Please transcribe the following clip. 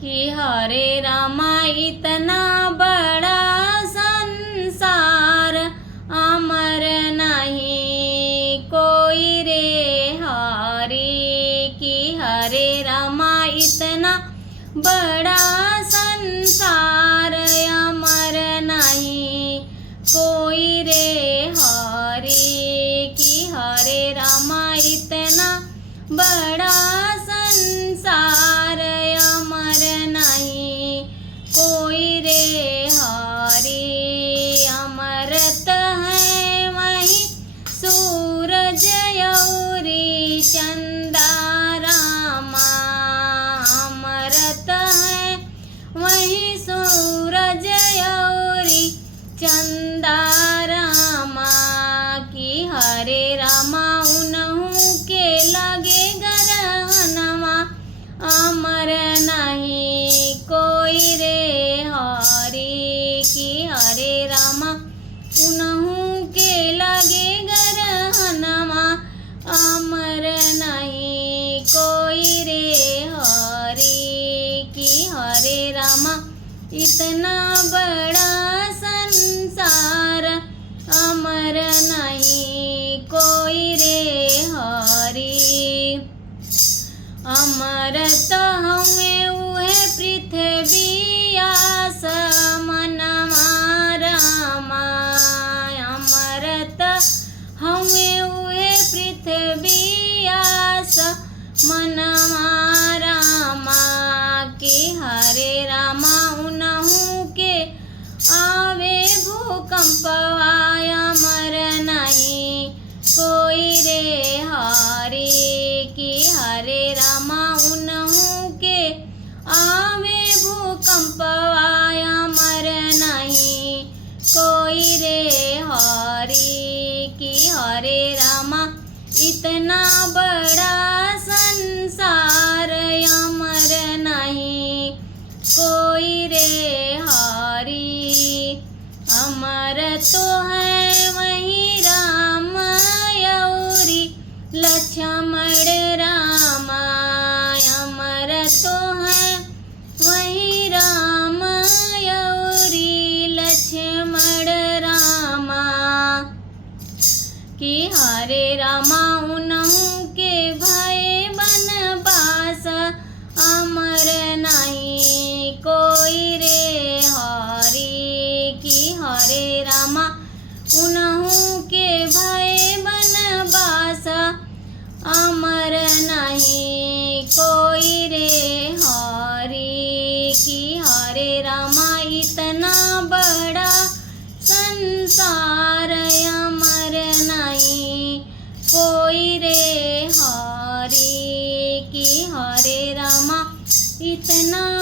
कि हरे रामा इतना बड़ा संसार, अमर नहीं कोई रे हरि। कि हरे रामा इतना बड़ा संसार, अमर नहीं कोई रे हरि। कि हरे रामा इतना बड़ा संसार, अमर नहीं कोई रे हरि। अमरत है वही सूरज और चंदा रामा, अमरत है वही सूरज और चंदा रामा। कि हरे रामा उन्हू के लगे गरहनवा, अमर नहीं कोई रे हरि। कि हरे रामा उन्हू के लगे गरहनवा, अमर नहीं कोई रे हरि। कि हरे रामा इतना बड़ा संसार, अमर नहीं कोई रे हरि। अमरत हमें उहे पृथ्वी आसमनमा रामा, अमरत हमें उहे पृथ्वी आसमनमा रामा। कि हरे रामा उन्हू के आवे भूकंप, अमर नहीं कोई रे हरि। कि हरे रामा उन्हू के आवे भूकंप, अमर नहीं कोई रे हरि। कि हरे रामा इतना बड़ा संसार, अमर नहीं कोई रे हरि। अमर तो है वही राम और लक्ष्मण रामा, अमर तो है वही राम और लक्ष्मण रामा। कि हरे रामा उन्हू के भय बनवास, अमर नहीं कोई रे हरि। कि हरे रामा उन्हू के भय बनवास, अमर नहीं कोई रे हरि। कि हरे रामा इतना बड़ा संसार, अमर नहीं कोई रे हरि। कि हरे रामा इतना